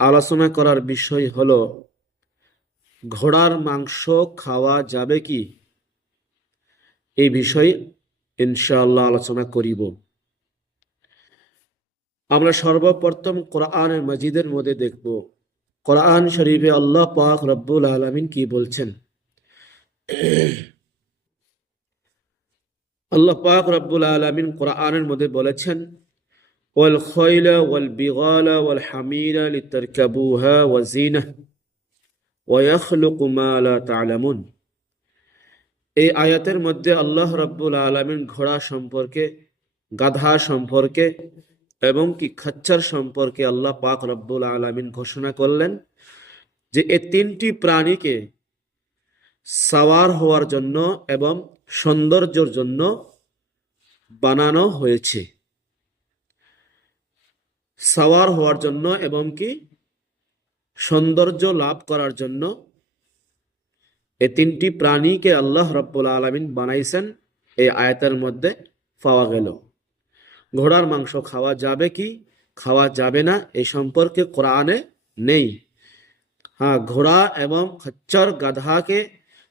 আলোচনা করার বিষয় হলো ঘোড়ার মাংস খাওয়া যাবে কি, এই বিষয়ে ইনশাআল্লাহ আলোচনা করিব। আমরা সর্বপ্রথম কোরআনের মাজিদের মধ্যে দেখব কোরআন শরীফে আল্লাহ পাক রব্বুল আলামিন কি বলছেন। আল্লাহ পাক রব্বুল আলামিন কোরআনের মধ্যে বলেছেন, ওয়াল খায়লা ওয়াল বিগালা ওয়াল হামিরা লিতারকাবুহা ওয়া জিনাহ ওয়া ইয়াখলুকু মা লা তা'লামুন। এই আয়াতের মধ্যে আল্লাহ রাব্বুল আলামিন ঘোড়া সম্পর্কে, গাধা সম্পর্কে এবং কি খচ্চর সম্পর্কে আল্লাহ পাক রব্বুল আলামিন ঘোষণা করলেন যে এই তিনটি প্রাণীকে সাওয়ার হওয়ার জন্য এবং সৌন্দর্যের জন্য বানানো হয়েছে। সাওয়ার হওয়ার জন্য এবং কি সৌন্দর্য লাভ করার জন্য এই তিনটি প্রাণীকে আল্লাহ রাব্বুল আলামিন বানাইছেন। এই আয়াতের মধ্যে পাওয়া গেল। ঘোড়ার মাংস খাওয়া যাবে কি, খাওয়া যাবে না, এই সম্পর্কে কোরআনে নেই। হ্যাঁ, ঘোড়া এবং খচ্চর গাধাকে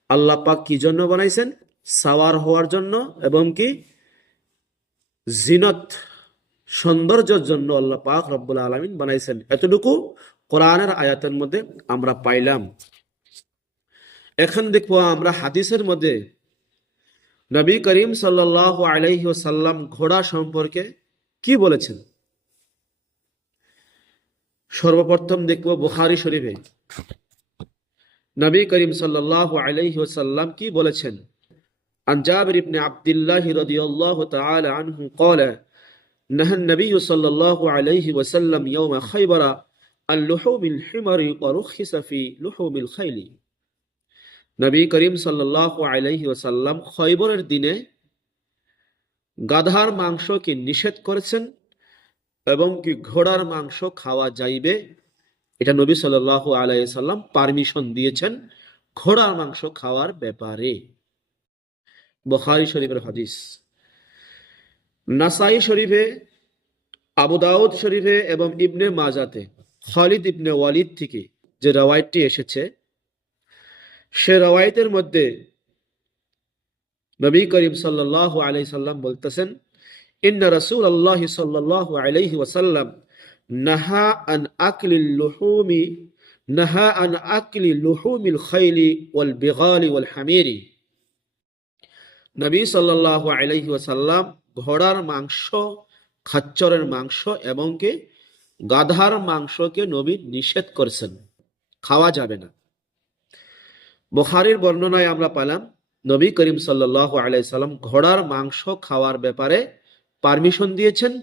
আল্লাহ পাক কি জন্য বানাইছেন? সাওয়ার হওয়ার জন্য এবং কি জিনত, সৌন্দর্যের জন্য আল্লাহ পাক রব্বুল আলামিন বানাইছেন। এতটুকু কোরআনের আয়াতের মধ্যে আমরা পাইলাম। এখন দেখবো আমরা হাদিসের মধ্যে নবী করিম সাল্লাল্লাহু আলাইহি ওয়াসাল্লাম ঘোড়া সম্পর্কে কি বলেছেন। সর্বপ্রথম দেখবো বুখারী শরীফে নবী করিম সাল্লাল্লাহু আলাইহি ওয়াসাল্লাম কি বলেছেন। عن جابر بن عبد الله رضي الله تعالى عنه قال نهى النبي صلى الله عليه وسلم يوم خيبر عن لحوم الحمر ورخص في لحوم الخيل। নবী করিম সাল্লাল্লাহু আলাইহি ওয়াসাল্লাম খয়বরের দিনে গাধার মাংসকে নিষেধ করেছেন এবং কি ঘোড়ার মাংস খাওয়া যাইবে, এটা নবী সাল্লাল্লাহু আলাইহি ওয়াসাল্লাম পারমিশন দিয়েছেন ঘোড়ার মাংস খাওয়ার ব্যাপারে। বুখারী শরীফের হাদিস। নাসাই শরীফে, আবু দাউদ শরীফে এবং ইবনে মাজাতে খালিদ ইবনে ওয়ালিদ থেকে যে রওয়ায়াতটি এসেছে, সে রওয়ায়াতের মধ্যে নবী করিম সাল্লাল্লাহু আলাইহি সাল্লাম বলতেছেন, ইন্না রাসূলুল্লাহ সাল্লাল্লাহু আলাইহি ওয়াসাল্লাম নাহা আন আকলি লুহুমিল খাইলি ওয়াল বিগালি ওয়াল হামিরি। নবী সাল্লাল্লাহু আলাইহি ওয়াসাল্লাম ঘোড়ার মাংস, খচ্চরের মাংস এবং কি গাধার মাংসকে নবী নিষেধ করেছেন, খাওয়া যাবে না। বুখারীর বর্ণনায় আমরা পেলাম নবী করিম সাল্লাল্লাহু আলাইহি সাল্লাম ঘোড়ার মাংস খাওয়ার ব্যাপারে পারমিশন দিয়েছেন।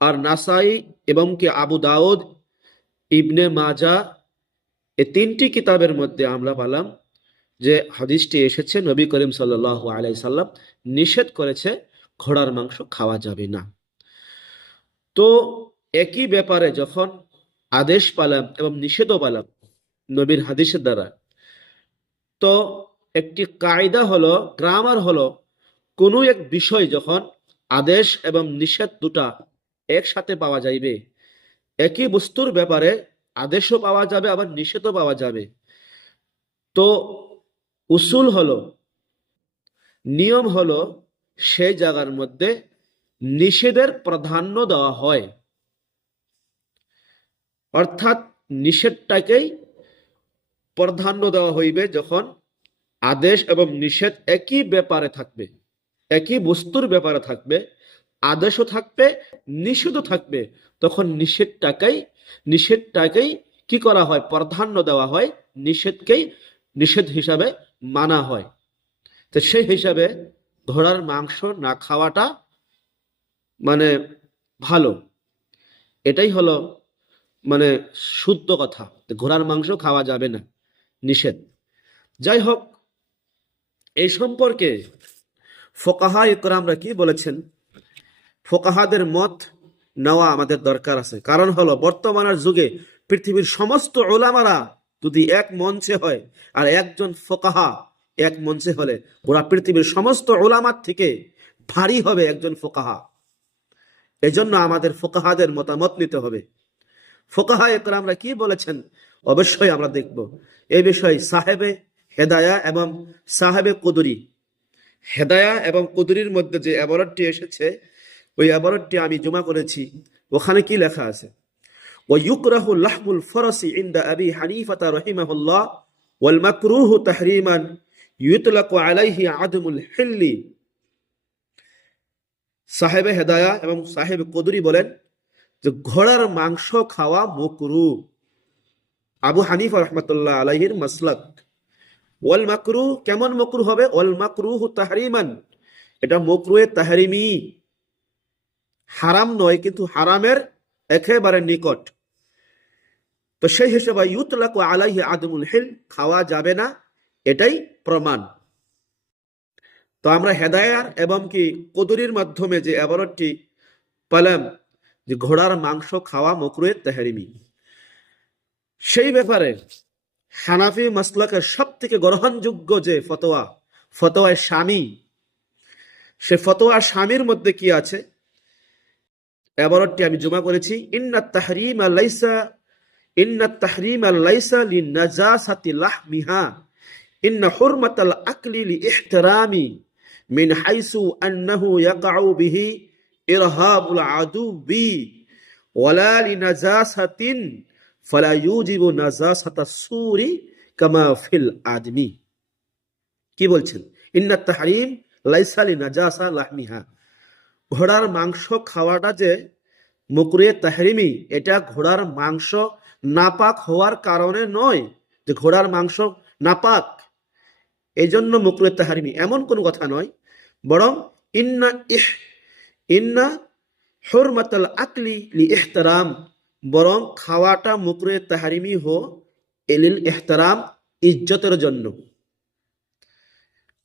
আর নাসাই এবং কি আবু দাউদ, ইবনে মাজা, এই তিনটি কিতাবের মধ্যে আমরা পেলাম যে হাদিসটি এসেছে নবী করিম সাল্লাল্লাহু আলাইহি সাল্লাম নিষেধ করেছে ঘোড়ার মাংস খাওয়া যাবে না। তো একই ব্যাপারে যখন আদেশ পেলাম এবং নিষেধও পেলাম নবীর হাদিসের দ্বারা, তো একটি কায়দা হলো, গ্রামার হলো, কোনো এক বিষয় যখন আদেশ এবং নিষেধ দুটা একসাথে পাওয়া যাইবে, একই বস্তুর ব্যাপারে আদেশও পাওয়া যাবে আবার নিষেধও পাওয়া যাবে, তো উসুল হলো, নিয়ম হলো, সেই জায়গার মধ্যে নিষেধের প্রাধান্য দেওয়া হয়। অর্থাৎ নিষেধটাকেই প্রাধান্য দেওয়া হইবে যখন আদেশ এবং নিষেধ একই ব্যাপারে থাকবে, একই বস্তুর ব্যাপারে থাকবে, আদেশও থাকবে নিষেধও থাকবে, তখন নিষেধটাকেই কি করা হয়? প্রাধান্য দেওয়া হয়, নিষেধকেই নিষেধ হিসাবে মানা হয়। তো সেই হিসাবে ঘোড়ার মাংস না খাওয়াটা মানে ভালো, এটাই হলো মানে শুদ্ধ কথা। ঘোড়ার মাংস খাওয়া যাবে না, নিষেধ। যাই হোক, এই সম্পর্কে ফুকাহা ইকরামরা কি বলেছেন, ফুকাহাদের মত নেওয়া আমাদের দরকার আছে। কারণ হলো বর্তমানের যুগে পৃথিবীর সমস্ত উলামারা যদি এক মঞ্চে হয় আর একজন ফুকাহা এক মঞ্চে হলে পুরা পৃথিবীর সমস্ত উলামার থেকে ভারী হবে একজন ফুকাহা। এজন্য আমাদের ফুকাহাদের মতামত নিতে হবে। ফুকাহা ইকরামরা কি বলেছেন অবশ্যই আমরা দেখব। এই বিষয়ে সাহেবে হেদায়া এবং সাহেবে কুদুরি, হেদায়া এবং কুদুরির মধ্যে যে এবারতটি এসেছে, ওই এবারতটি আমি জমা করেছি। ওখানে কি লেখা আছে? ওয়ায়ুকরাহু লাহমুল ফরসি ইনদা আবি হানিফাতা রাহিমাহুল্লাহ ওয়াল মাকরুহু তাহরিমান ইউতলাকু আলাইহি আদমুল হিল্লি। সাহেবে হেদায়া এবং সাহেব কুদুরি বলেন যে ঘোড়ার মাংস খাওয়া মাকরুহ, আবু হানিফা রাহমাতুল্লাহ আলাইহির মাসলাক। ওয়াল মাকরুহ, কেমন মাকরুহ হবে? ওয়াল মাকরুহু তাহরিমান, এটা মাকরুহে তাহরিমি, হারাম নয় কিন্তু হারামের একেবারে নিকট। তো সেই হিসেবে ইউতলাকু আলাইহি আদমুল হিল, খাওয়া যাবে না, এটাই প্রমাণ। তো আমরা হেদায়ার এবং কি কুদুরির মাধ্যমে যে এবারতটি পেলাম যে ঘোড়ার মাংস খাওয়া মাকরুহে তাহরিমি, সেই ব্যাপারে হানাফি মাসলাকের সব থেকে গ্রহণযোগ্য যে ফতোয়া, ফতোয়ায় শামী, সে ফতোয়া শামীর মধ্যে কি আছে এবারতটি আমি জমা করেছি। ইন্নাত তাহরিমা লাইসা লিনাজাসাতি লাহমিহা ইন্না হুরমাতাল আকলি লিইহতিরামি মিন হাইসু আন্নাহু ইয়াকাউ বিহি ইরহাবুল আদুবি ওয়ালা লিনাজাসাতিন ফালা ইউজিবু নাজাসাতাস সূরি কামা ফিল আদমি। কি বলছেন? ইন্নাত তাহরিম লাইসা লিনাজাসা লাহমিহা, ঘোড়ার মাংস খাওয়াটা যে মাকরুহে তাহরিমি, এটা ঘোড়ার মাংস নাপাক হওয়ার কারণে নয় যে ঘোড়ার মাংস নাপাক এই জন্য মাকরুহে তাহরিমি, এমন কোনো কথা নয়। বরং ইন্না হুরমাতাল আকলি লিইহতিরাম, বরং খাওয়াটা মাকরুহে তাহরিমি হো এলিল ইহতিরাম, ইজ্জতের জন্য।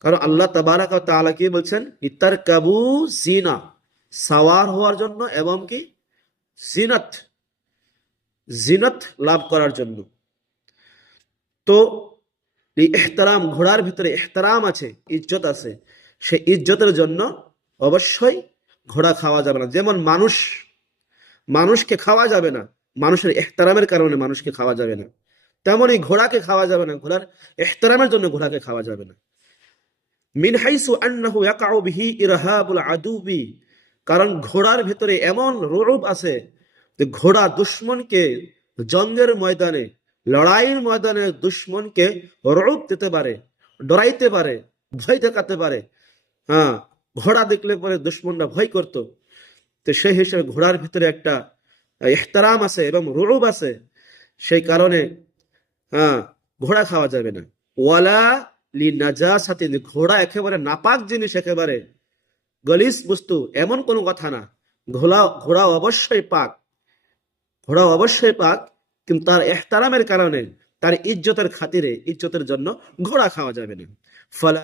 কারণ আল্লাহ তাবারাক ওয়া তাআলা কি বলছেন? ইতারকাবু জিনা, সাওয়ার হওয়ার জন্য এবং কি জিনাত, জিনাত লাভ করার জন্য। তো ইহতিরাম, ঘোড়ার ভিতরে ইহতিরাম আছে, ইজ্জত আছে, সেই ইজ্জতের জন্য অবশ্যই ঘোড়া খাওয়া যাবে না। যেমন মানুষকে খাওয়া যাবে না, মানুষের ইহতিরামের কারণে মানুষকে খাওয়া যাবে না, তেমনই ঘোড়াকে খাওয়া যাবে না, ঘোড়ার ইহতিরামের জন্য ঘোড়াকে খাওয়া যাবে না। মিন হাইসু আন্নাহু ইয়াকাউ বিহি ইরহাবুল আদুবি, কারণ ঘোড়ার ভিতরে এমন রুউব আছে যে ঘোড়া দুশমনকে জঙ্গের ময়দানে, লড়াইয়ের ময়দানে দুশমনকে রুউব দিতে পারে, ডরাইতে পারে, ভয় দেখাতে পারে। হ্যাঁ, ঘোড়া দেখলে পরে দুশমনরা ভয় করত। তো সেই হিসেবে ঘোড়ার ভিতরে একটা ইহতিরাম আছে এবং রুউব আছে, সেই কারণে হ্যাঁ ঘোড়া খাওয়া যাবে না। ওয়ালা লিনাজাসাতিন, ঘোড়া একেবারে নাপাক জিনিস, একেবারে গলিস বস্তু, এমন কোনো কথা না। ঘোড়া অবশ্যই পাক, ঘোড়া অবশ্যই পাক, কিন্তু তার ইহতিরামের কারণে, তার ইজ্জতের খাতিরে, ইজ্জতের জন্য ঘোড়া খাওয়া যাবে না। ফলা